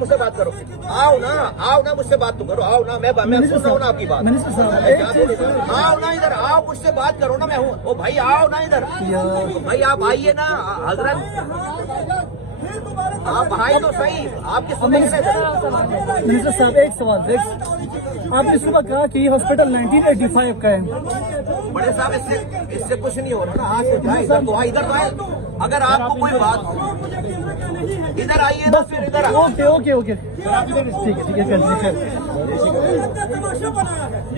मुझसे बात करो, आओ ना मुझसे बात तो करो, आओ ना, मैं सुन रहा हूँ ना आपकी बात। आओ ना इधर, आओ मुझसे बात करो ना, मैं हूँ। ओ भाई आओ ना इधर, भाई आप आइए ना हजरत, आप आए तो सही, आपकी सुनिए। मिनिस्टर साहब एक सवाल, आपने सुबह कहा कि ये हॉस्पिटल 1985 का है। बड़े साहब इससे कुछ नहीं हो रहा ना, आज से इधर तो आए। अगर आपको कोई बात, इधर आइए ना, फिर इधर ओके ठीक है।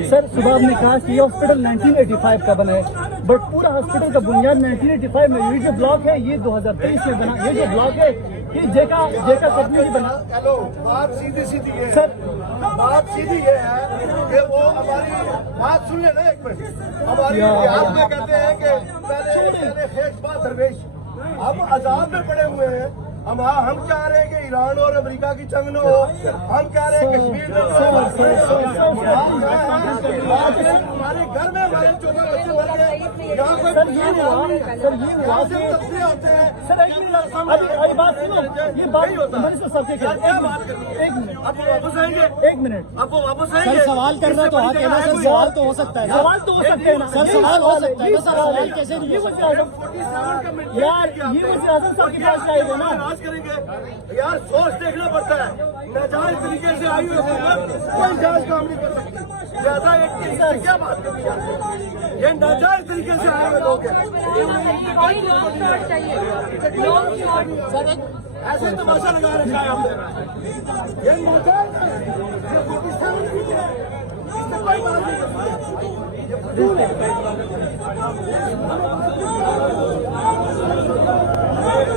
सर सुबह आपने कहा कि ये हॉस्पिटल 1985 का बना है, बट पूरा हॉस्पिटल का बुनियाद 1985 में, ये जो ब्लॉक है ये 2023 में बना। ये जो ब्लॉक है ये जेका कंपनी बना। हेलो, बात सीधी है सर, बात सीधी ये है कि वो हमारी बात सुन लेना एक मिनट। हमारी इतिहास में कहते हैं कि पहले खेशबा दरवेश, हम अजाब में पड़े हुए हैं। हम चाह रहे हैं कि ईरान और अमेरिका की जंग न हो, हम कह रहे हैं कश्मीर में हमारे घर में हमारे 14 बच्चे मर गए। यहाँ पे सर ये हुआ होते हैं। सर अभी बात सुनो, ये बात मिनिस्टर साहब के एक मिनट आपको वापस आएंगे। सर सवाल करना तो हक है ना सर, सवाल तो हो सकता है, सवाल तो हो सकते हैं ना सर सवाल हो सकता है, सवाल कैसे नहीं हो सकता? यार ये वज़ीर आज़म साहब के पास चाहिए ना, करेंगे यार, सोच देखना पड़ता है। नाजायज तरीके से आई हुई कोई जायज काम नहीं कर सकती। ज्यादा एक क्या बात करनी है, ये नाजायज तरीके से आए हुए लोग हैं। ऐसे तमाशा लगा रखा है हमने, ये नाजायज ये पाकिस्तान नहीं है, इससे कोई बात नहीं करती।